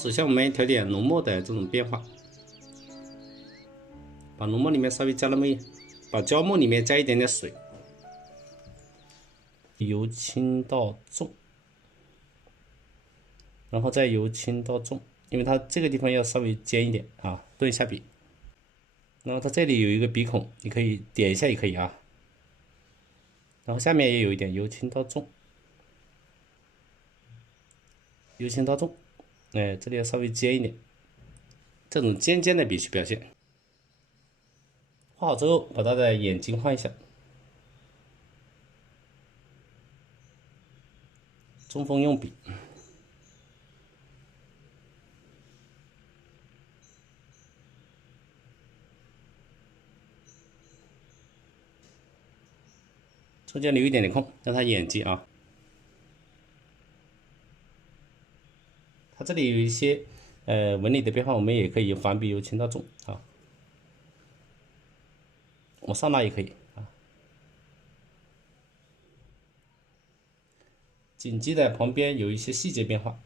首先我们调点浓墨的这种变化，把浓墨里面稍微加那么把胶墨里面加一点点水，由轻到重，然后再由轻到重，因为它这个地方要稍微尖一点啊，顿一下笔。然后它这里有一个鼻孔，你可以点一下也可以啊。然后下面也有一点由轻到重，由轻到重，哎，这里要稍微尖一点，这种尖尖的笔去表现。画好之后，把它的眼睛画一下，中锋用笔。中间留一点点空，让它眼睛啊。它这里有一些纹理的变化，我们也可以反笔由轻到重啊。往上拉也可以啊。紧接着旁边有一些细节变化，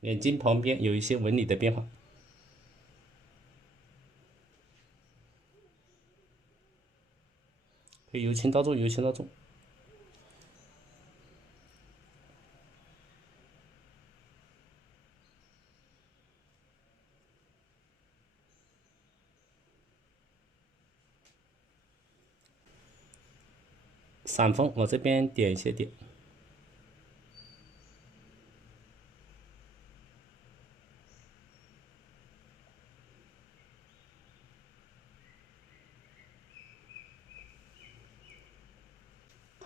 眼睛旁边有一些纹理的变化。可以由轻到重，由轻到重。散锋往这边点一些点。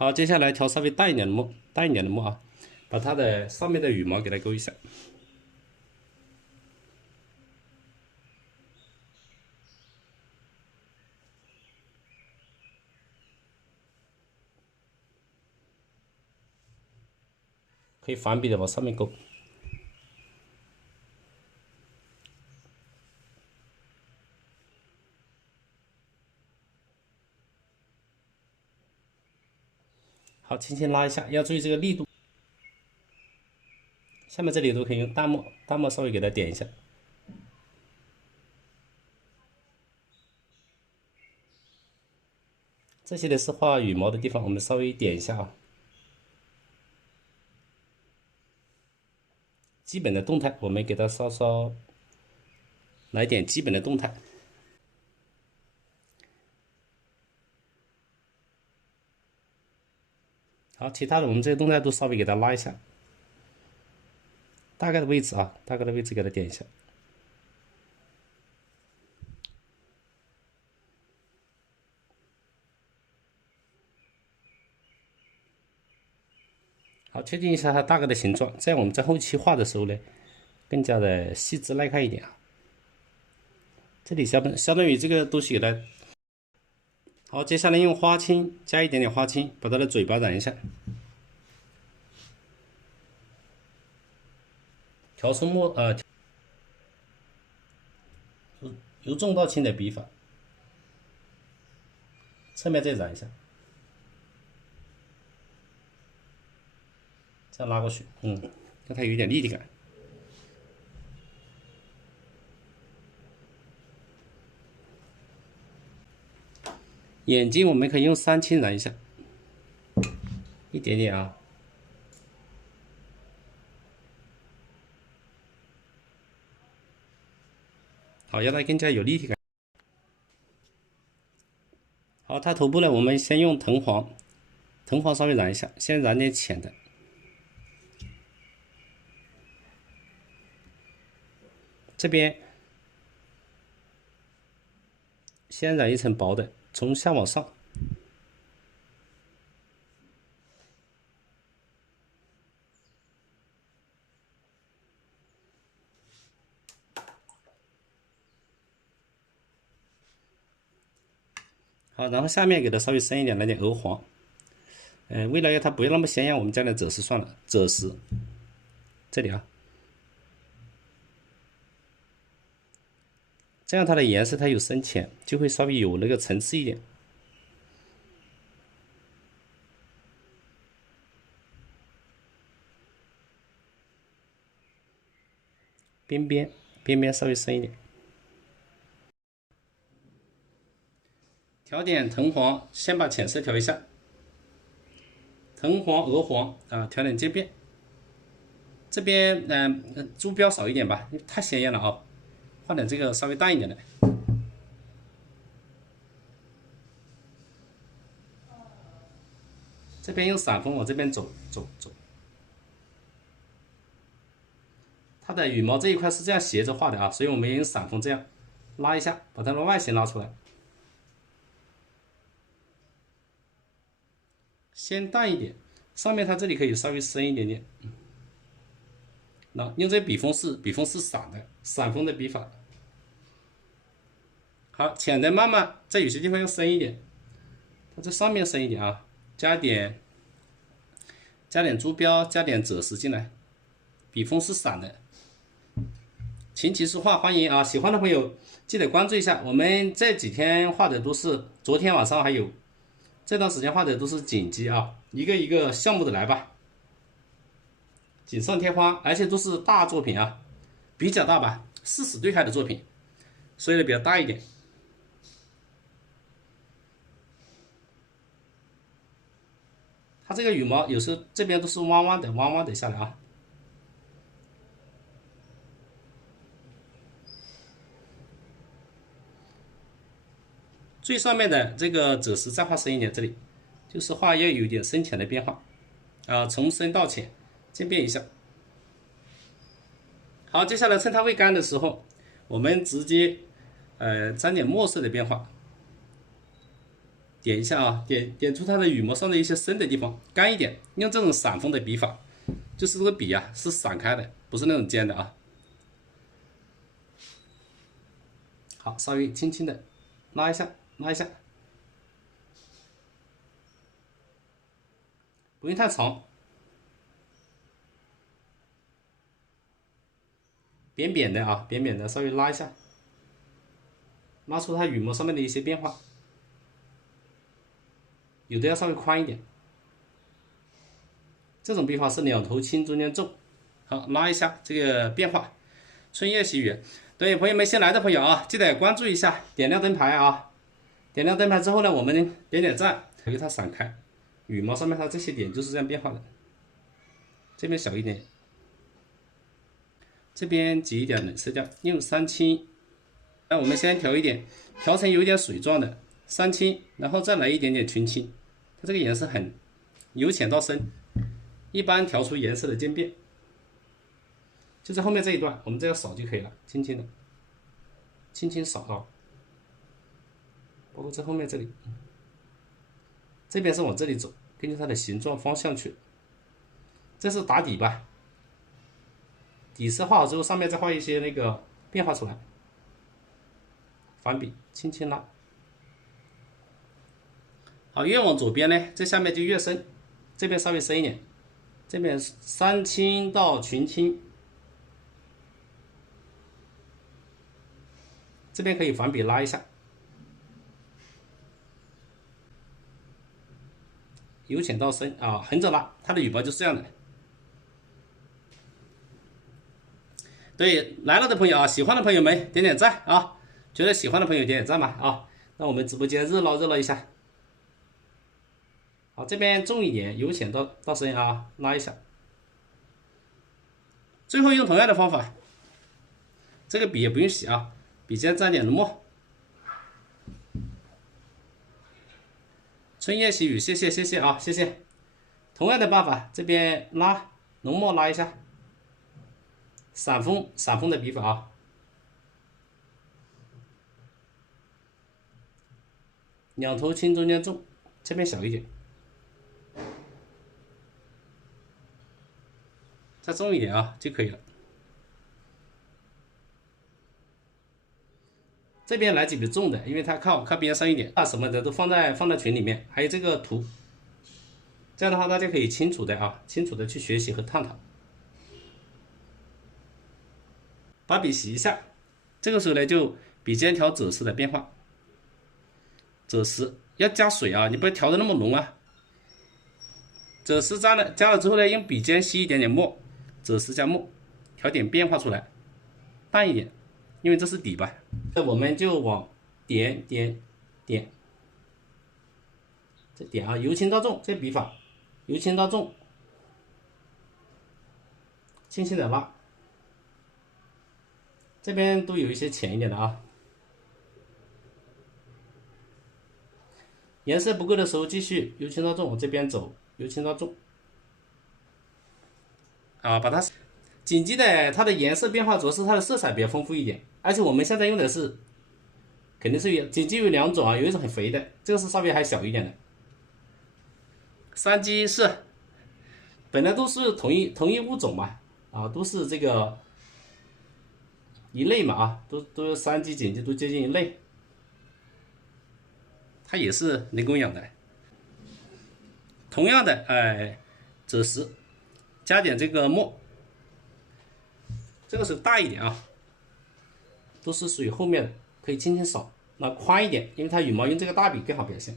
好，接下来调稍微淡一点的墨，淡一点的墨啊，把它的上面的羽毛给它勾一下。可以反笔的往上面勾。好，轻轻拉一下，要注意这个力度。下面这里都可以用淡墨，淡墨稍微给它点一下。这些的是画羽毛的地方，我们稍微点一下啊。基本的动态，我们给它稍稍来点基本的动态。好，其他的我们这些动态都稍微给它拉一下，大概的位置啊，大概的位置给它点一下。好，确定一下它大概的形状，这样我们在后期画的时候呢，更加的细致耐看一点啊。这里相当于这个东西给它。好，接下来用花青加一点点花青，把它的嘴巴染一下，调出墨由重到轻的笔法，侧面再染一下，这样拉过去，让它有点立体感。眼睛我们可以用三青染一下，一点点啊。好，让它更加有立体感。好，它头部呢，我们先用藤黄，藤黄稍微染一下，先染点浅的。这边先染一层薄的，从下往上。好，然后下面给它稍微深一点，来点鹅黄。为了让它不要那么显眼，我们加点赭石算了，赭石这里啊。这样它的颜色它有深浅，就会稍微有那个层次一点。边边稍微深一点。调点藤黄，先把浅色调一下，藤黄、鹅黄啊，调点渐变。这边珠标少一点吧，太鲜艳了啊，换点这个稍微淡一点的。这边用散锋往这边走。它的羽毛这一块是这样斜着画的啊，所以我们也用散锋这样拉一下，把它的外形拉出来。先淡一点，上面它这里可以稍微深一点点。那用这笔锋是散的，散锋的笔法。好，浅的慢慢在有些地方要深一点，它这上面深一点啊，加点珠标，加点赭石进来，笔锋是散的。琴棋书画欢迎啊，喜欢的朋友记得关注一下。我们这几天画的都是昨天晚上还有这段时间画的都是锦鸡啊，一个一个项目的来吧。锦上添花，而且都是大作品啊，比较大吧，40对开的作品，所以呢比较大一点。它这个羽毛有时候这边都是弯弯的下来啊。最上面的这个赭石再画深一点，这里就是画要有一点深浅的变化啊，从深到浅渐变一下。好，接下来趁它未干的时候，我们直接沾点墨色的变化，点一下啊，点出它的羽毛上的一些深的地方，干一点，用这种散锋的笔法，就是这个笔啊是散开的，不是那种尖的啊。好，稍微轻轻的拉一下，不用太长，扁扁的啊，扁扁的，稍微拉一下，拉出它羽毛上面的一些变化，有的要稍微宽一点。这种笔法是两头轻中间重。好，拉一下这个变化。春夜细雨，对朋友们新来的朋友啊，记得关注一下，点亮灯牌啊。点亮灯牌之后呢，我们点赞，给它散开。羽毛上面它这些点就是这样变化的。这边小一点，这边挤一点冷色调，用三青。那我们先调一点，调成有点水状的三青，然后再来一点点群青。它这个颜色很由浅到深，一般调出颜色的渐变。就在后面这一段，我们这样扫就可以了，轻轻的，轻轻扫到，包括在后面这里，这边是往这里走，根据它的形状方向去。这是打底吧，底色画好之后，上面再画一些那个变化出来，反笔轻轻拉。好，越往左边呢，这下面就越深，这边稍微深一点，这边三青到群青。这边可以反笔拉一下，由浅到深啊，横着拉，它的羽毛就是这样的。对，来了的朋友啊，喜欢的朋友们点赞啊，觉得喜欢的朋友点赞嘛啊，让我们直播间热闹一下。好，这边重一点，由浅到深啊，拉一下。最后用同样的方法，这个笔也不用洗啊。笔尖沾点墨，春夜细雨，谢谢啊，谢谢。同样的办法，这边拉浓墨拉一下，散锋的笔法啊，两头轻中间重，这边小一点，再重一点啊就可以了。这边来几笔重的，因为它靠边上一点，啊什么的都放在群里面，还有这个图，这样的话大家可以清楚的去学习和探讨。把笔洗一下，这个时候呢就笔尖调赭石的变化。赭石要加水啊，你不要调的那么浓啊。赭石加了之后呢，用笔尖吸一点点墨，赭石加墨，调点变化出来，淡一点，因为这是底吧。那我们就往点，这点啊，由轻到重，这笔法由轻到重，轻轻的拉，这边都有一些浅一点的啊。颜色不够的时候，继续由轻到重往这边走，由轻到重啊，把它紧接的它的颜色变化主要是它的色彩比较丰富一点，而且我们现在用的是肯定是锦鸡有两种啊，有一种很肥的，这个是稍微还小一点的。山鸡是本来都是同一物种嘛，啊，都是这个一类嘛啊，都山鸡、锦鸡都接近一类，它也是人工养的。同样的，赭石加点这个墨，这个是大一点啊，都是属于后面的，可以轻轻扫。那宽一点，因为它羽毛用这个大笔更好表现。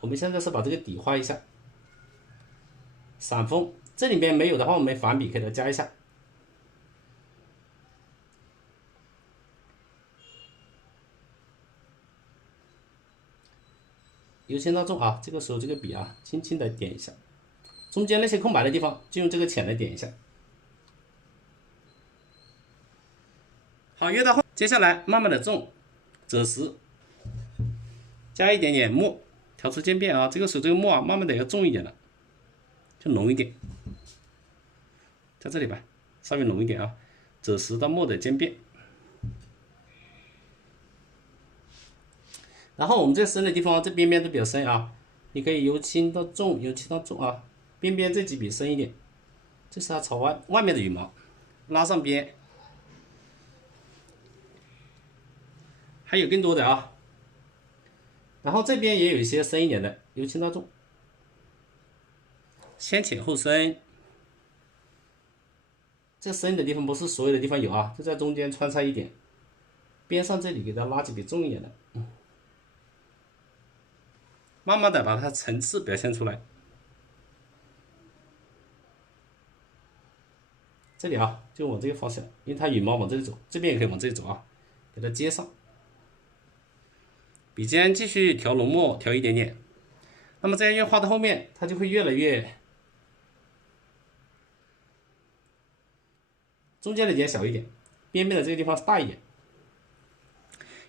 我们现在是把这个底画一下，闪锋这里边没有的话，我们反笔给它加一下。由轻到重啊，这个时候这个笔啊，轻轻的点一下，中间那些空白的地方就用这个浅的点一下。好，越到后，接下来慢慢的重赭石，加一点点墨，调出渐变啊。这个时候这个墨啊，慢慢的要重一点了，就浓一点，在这里吧，稍微浓一点啊。赭石到墨的渐变。然后我们这深的地方，这边边都比较深啊，你可以由轻到重，由轻到重啊，边边这几笔深一点，这是它朝外面的羽毛，拉上边，还有更多的啊。然后这边也有一些深一点的，由轻到重，先浅后深。这深的地方不是所有的地方有啊，就在中间穿插一点，边上这里给它拉几笔重一点的。慢慢的把它层次表现出来。这里啊，就往这个方向，因为它羽毛往这里走，这边也可以往这里走啊，给它接上。笔尖继续调浓墨，调一点点。那么这样越画到后面，它就会越来越，中间的点小一点，边边的这个地方大一点。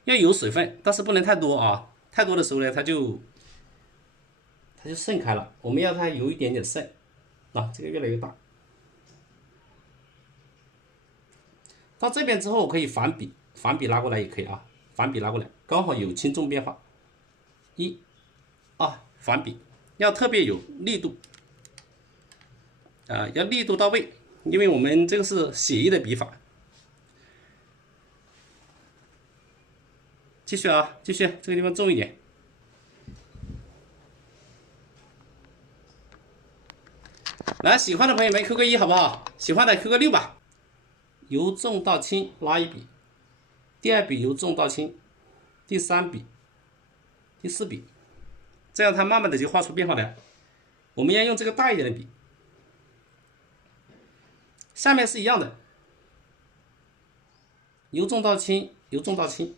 要有水分，但是不能太多啊，太多的时候呢，它就渗开了，我们要它有一点点渗啊，这个越来越大。到这边之后，我可以反笔拉过来也可以啊，反笔拉过来，刚好有轻重变化。1、2，反笔，要特别有力度啊，要力度到位，因为我们这个是写意的笔法。继续啊，继续，这个地方重一点。来，喜欢的朋友们扣个1好不好？喜欢的扣个6吧。由重到轻拉一笔，第二笔由重到轻，第三笔，第四笔，这样它慢慢的就画出变化来。我们要用这个大一点的笔，下面是一样的，由重到轻，由重到轻，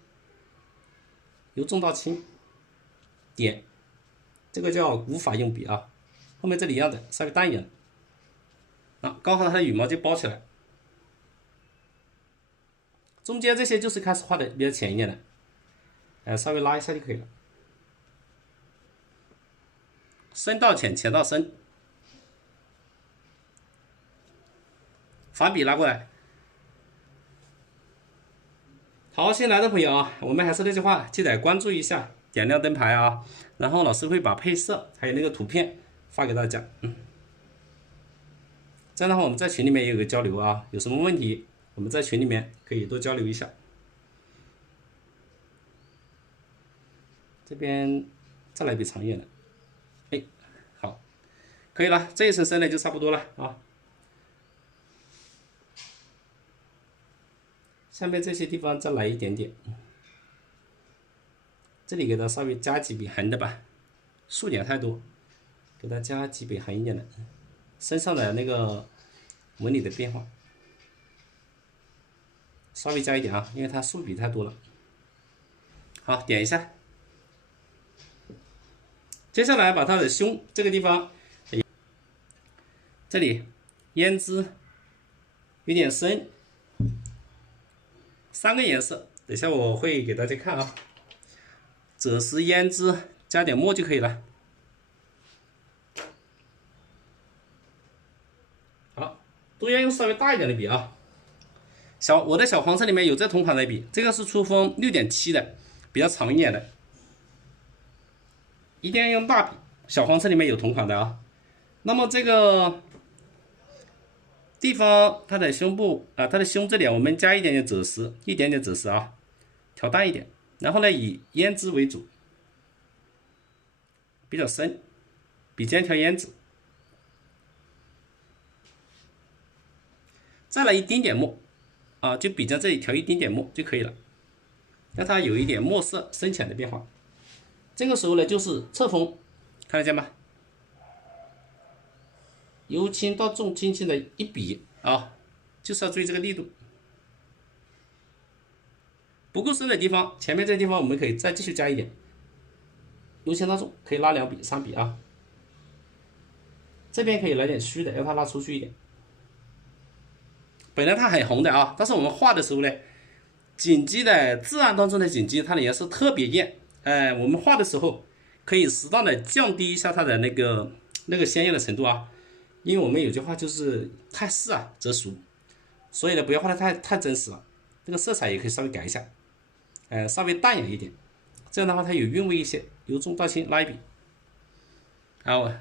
由重到轻，点，这个叫古法用笔啊。后面这里一样的，稍微淡一点啊，刚好它的羽毛就包起来。中间这些就是开始画的比较浅一点的，稍微拉一下就可以了。深到浅，浅到深，反笔拉过来。好，新来的朋友啊，我们还是那句话，记得关注一下，点亮灯牌啊，然后老师会把配色还有那个图片发给大家。这样的话我们在群里面也有个交流啊，有什么问题我们在群里面可以多交流一下。这边再来笔长一点的，好，可以了，这一层深的就差不多了啊。下面这些地方再来一点点，这里给它稍微加几笔横的吧，数点太多，给它加几笔横一点的，身上的那个纹理的变化，稍微加一点啊，因为它数笔太多了。好，点一下。接下来把它的胸这个地方，这里胭脂有点深，3个颜色，等一下我会给大家看啊。赭石、胭脂加点墨就可以了。好，都要用稍微大一点的笔啊。我的小黄车里面有这同款的笔，这个是初锋6.7的，比较长一点的。一定要用大笔，小黄车里面有同款的啊。那么这个地方，它的胸部啊，它的胸这里我们加一点点赭石，一点点赭石啊，调淡一点。然后呢，以胭脂为主，比较深，笔尖调胭脂，再来一丁点墨啊，就笔尖这里调一丁点墨就可以了，让它有一点墨色深浅的变化。这个时候呢，就是侧锋，看得见吗？由轻到重，轻轻的一笔啊，就是要注意这个力度。不够深的地方，前面这个地方我们可以再继续加一点。由轻到重可以拉2笔、3笔啊。这边可以来点虚的，让它拉出去一点。本来它很红的啊，但是我们画的时候呢，锦鸡的自然当中的锦鸡，它的颜色特别艳。我们画的时候可以适当的降低一下它的那个鲜艳的程度啊。因为我们有句话就是太是啊则俗，所以呢不要画的太真实了。这个色彩也可以稍微改一下，稍微淡雅一点，这样的话它有韵味一些。由重到轻拉一笔，好，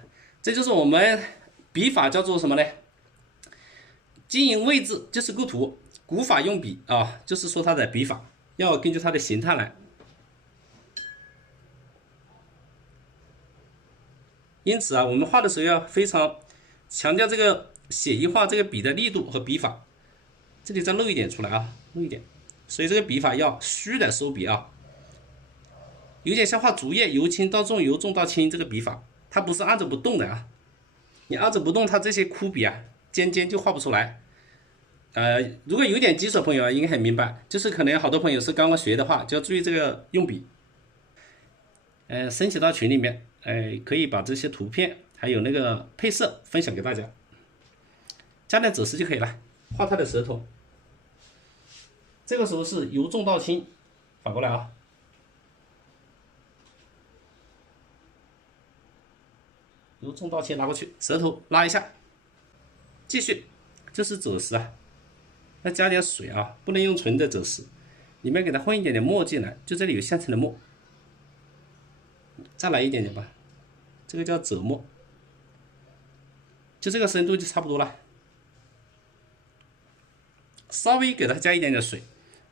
这就是我们笔法叫做什么呢？经营位置就是构图，古法用笔啊，就是说它的笔法要根据它的形态来。因此啊，我们画的时候要非常强调这个写意画这个笔的力度和笔法。这里再漏一点出来啊，漏一点，所以这个笔法要虚的收笔啊，有点像画竹叶，由轻到重，由重到轻这个笔法，它不是按着不动的啊。你按着不动，它这些枯笔啊，尖尖就画不出来。如果有点基础的朋友啊，应该很明白，就是可能好多朋友是刚刚学的话，就要注意这个用笔。申请到群里面，可以把这些图片还有那个配色分享给大家，加点赭石就可以了。画它的舌头，这个时候是由重到轻，反过来啊，由重到轻拉过去，舌头拉一下，继续，这是赭石啊，要加点水啊，不能用纯的赭石，里面给它混一点点墨进来，就这里有现成的墨，再来一点点吧，这个叫赭墨，就这个深度就差不多了。稍微给它加一点点水，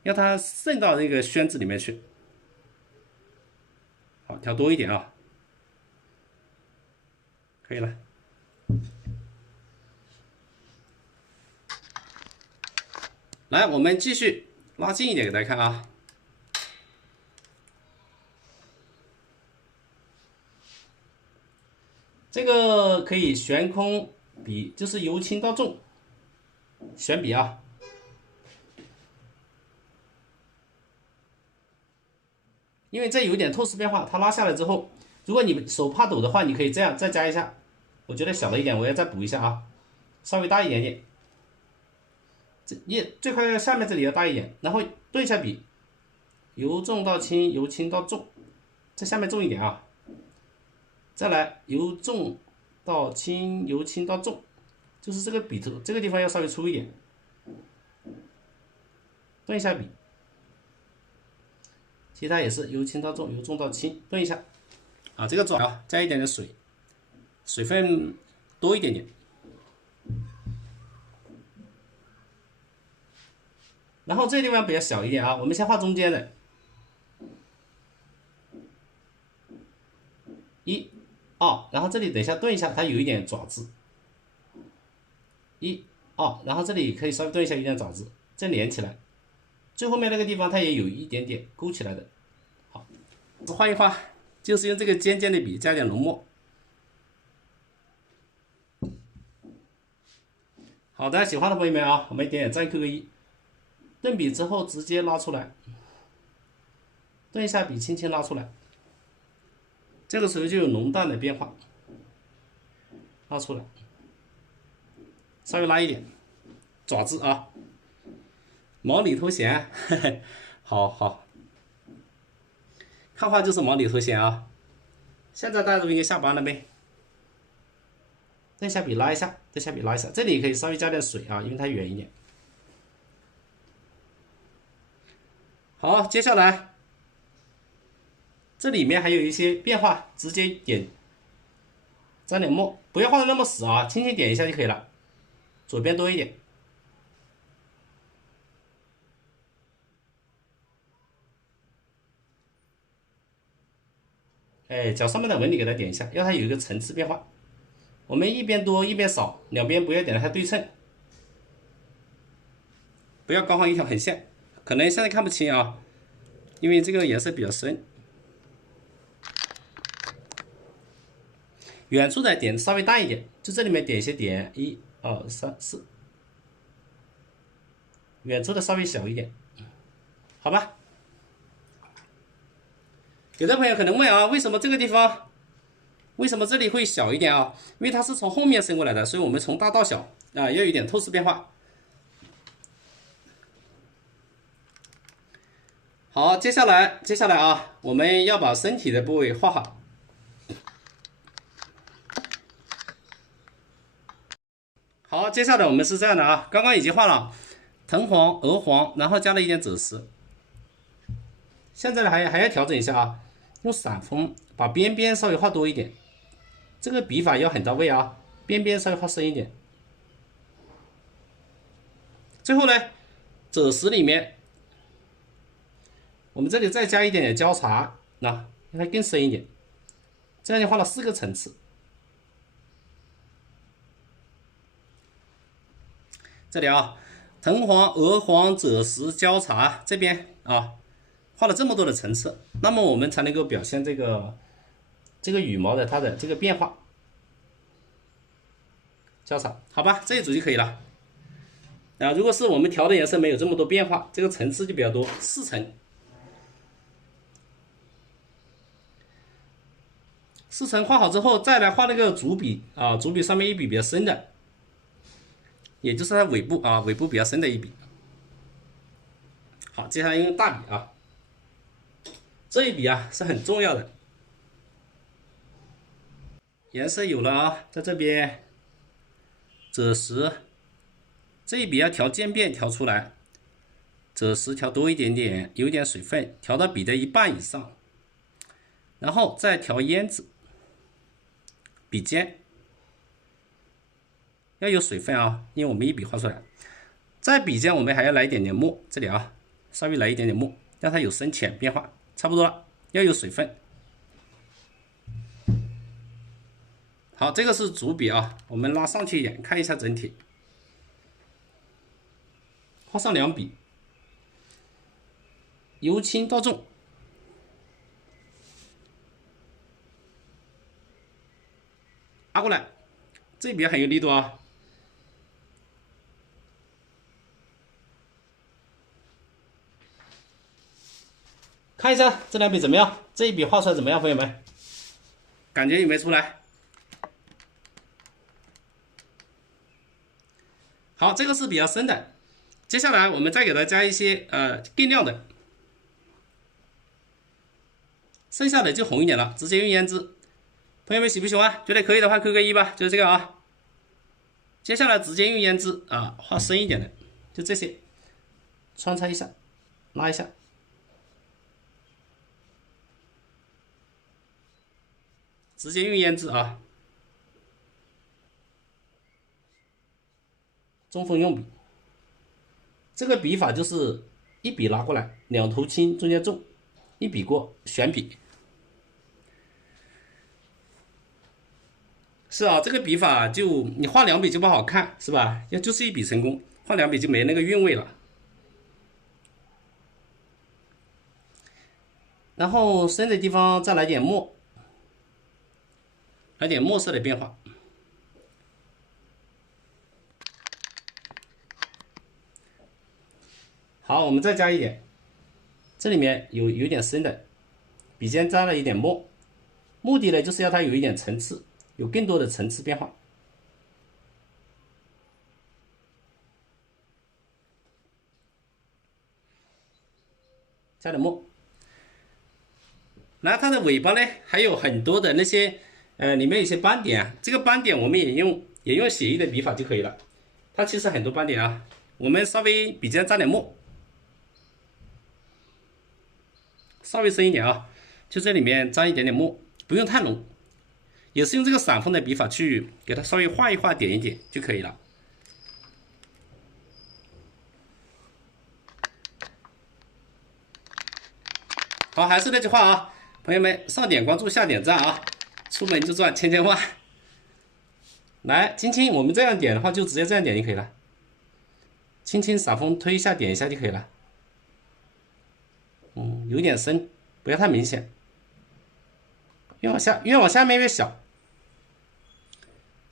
让它渗到那个宣纸里面去。好，调多一点啊，可以了。来，我们继续拉近一点给大家看啊。这个可以悬空笔，就是由轻到重，悬笔啊。因为这有点透视变化，它拉下来之后，如果你手怕抖的话，你可以这样再加一下。我觉得小了一点，我要再补一下啊，稍微大一点点。最快下面这里要大一点，然后顿一下笔，由重到轻，由轻到重，在下面重一点啊。再来由重到轻，由轻到重，就是这个笔头这个地方要稍微粗一点，顿一下笔。其他也是由轻到重，由重到轻，顿一下。啊，这个做啊，加一点点水，水分多一点点。然后这个地方比较小一点啊，我们先画中间的。1、2，然后这里等一下顿一下，它有一点爪子。1、2，然后这里可以稍微顿一下，有点爪子，再连起来。最后面那个地方它也有一点点勾起来的。好，画一画，就是用这个尖尖的笔加点浓墨。好的，喜欢的朋友们啊，我们点点赞，QQ 1。顿笔之后直接拉出来，顿下笔轻轻拉出来，这个时候就有浓淡的变化。拉出来，稍微拉一点，爪子啊，忙里偷闲，嘿嘿，好好，看画就是忙里偷闲啊。现在大家都应该下班了呗？顿下笔拉一下，顿下笔拉一下，这里可以稍微加点水啊，因为它远一点。好，接下来这里面还有一些变化，直接点沾点墨，不要画的那么死啊，轻轻点一下就可以了。左边多一点，哎，脚上面的纹理给它点一下，要它有一个层次变化。我们一边多一边少，两边不要点的太对称，不要刚好一条横线，可能现在看不清啊，因为这个颜色比较深。远处的点稍微淡一点，就这里面点一些点，1、2、3、4，远处的稍微小一点，好吧？有的朋友可能问啊，为什么这个地方，为什么这里会小一点啊？因为它是从后面伸过来的，所以我们从大到小啊，要有一点透视变化。好，接下来啊，我们要把身体的部位画好。好，接下来我们是这样的啊，刚刚已经画了藤黄、鹅黄，然后加了一点赭石。现在呢还要调整一下啊，用散锋把边边稍微画多一点，这个笔法要很到位啊，边边稍微画深一点。最后呢，赭石里面，我们这里再加一点点交叉，那让它更深一点，这样就画了4个层次。这里啊，藤黄、鹅黄、赭石交叉这边啊，画了这么多的层次，那么我们才能够表现这个羽毛的它的这个变化。交叉，好吧，这一组就可以了。啊，如果是我们调的颜色没有这么多变化，这个层次就比较多，4层。4层画好之后，再来画那个主笔啊，主笔上面一笔比较深的。也就是它尾部啊，尾部比较深的一笔。好，接下来用大笔啊，这一笔啊是很重要的。颜色有了啊，在这边赭石这一笔要调渐变，调出来，赭石调多一点点，有点水分，调到笔的1半以上，然后再调胭脂，笔尖要有水分啊，因为我们一笔画出来。在笔尖我们还要来一点点墨，这里啊稍微来一点点墨，让它有深浅变化，差不多了，要有水分。好，这个是主笔啊，我们拉上去一点，看一下整体。画上2笔，由轻到重，拉过来，这笔很有力度啊。看一下这2笔怎么样？这一笔画出来怎么样，朋友们？感觉有没有出来？好，这个是比较深的。接下来我们再给它加一些更亮的，剩下的就红一点了，直接用胭脂。朋友们喜不喜欢？觉得可以的话，QQ 1吧，就是这个啊。接下来直接用胭脂啊，画深一点的，就这些，穿插一下，拉一下。直接用胭脂啊，中锋用笔，这个笔法就是一笔拉过来，两头轻，中间重，一笔过，选笔。是啊，这个笔法就你画2笔就不好看，是吧？要就是一笔成功，画2笔就没那个韵味了。然后深的地方再来点墨，来点墨色的变化。好，我们再加一点，这里面有点深的，笔尖沾了一点墨，目的呢就是要它有一点层次，有更多的层次变化。加点墨，然后它的尾巴呢还有很多的那些里面有些斑点啊，这个斑点我们也用写意的笔法就可以了。它其实很多斑点啊，我们稍微笔尖沾点墨。稍微深一点啊，就这里面沾一点点墨，不用太浓，也是用这个散锋的笔法去给它稍微画一画、点一点就可以了。好，还是那句话啊，朋友们，上点关注，下点赞啊，出门就赚千万。来，轻轻我们这样点的话，就直接这样点就可以了，轻轻散锋推一下，点一下就可以了。有点深，不要太明显，越往下面越小，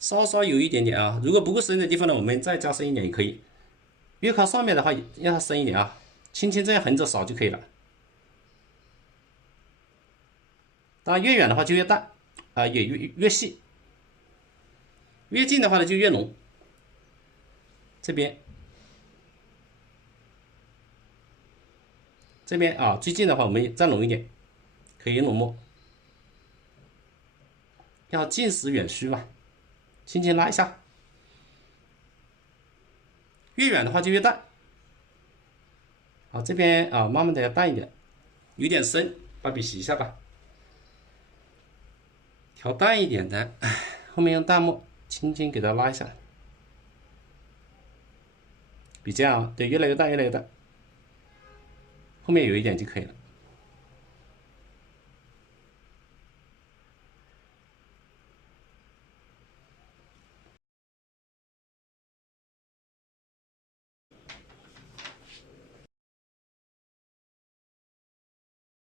稍稍有一点点啊。如果不够深的地方呢，我们再加深一点也可以。越靠上面的话，让它深一点啊，轻轻这样横着扫就可以了。当然，越远的话就越淡啊，也越细；越近的话呢就越浓。这边啊，最近的话我们再浓一点，可以浓墨。要近实远虚嘛，轻轻拉一下。越远的话就越淡。好，这边啊，慢慢的要淡一点，有点深，把笔洗一下吧。调淡一点的，后面用淡墨轻轻给它拉一下。笔尖啊，对，越来越淡，越来越淡。后面有一点就可以了。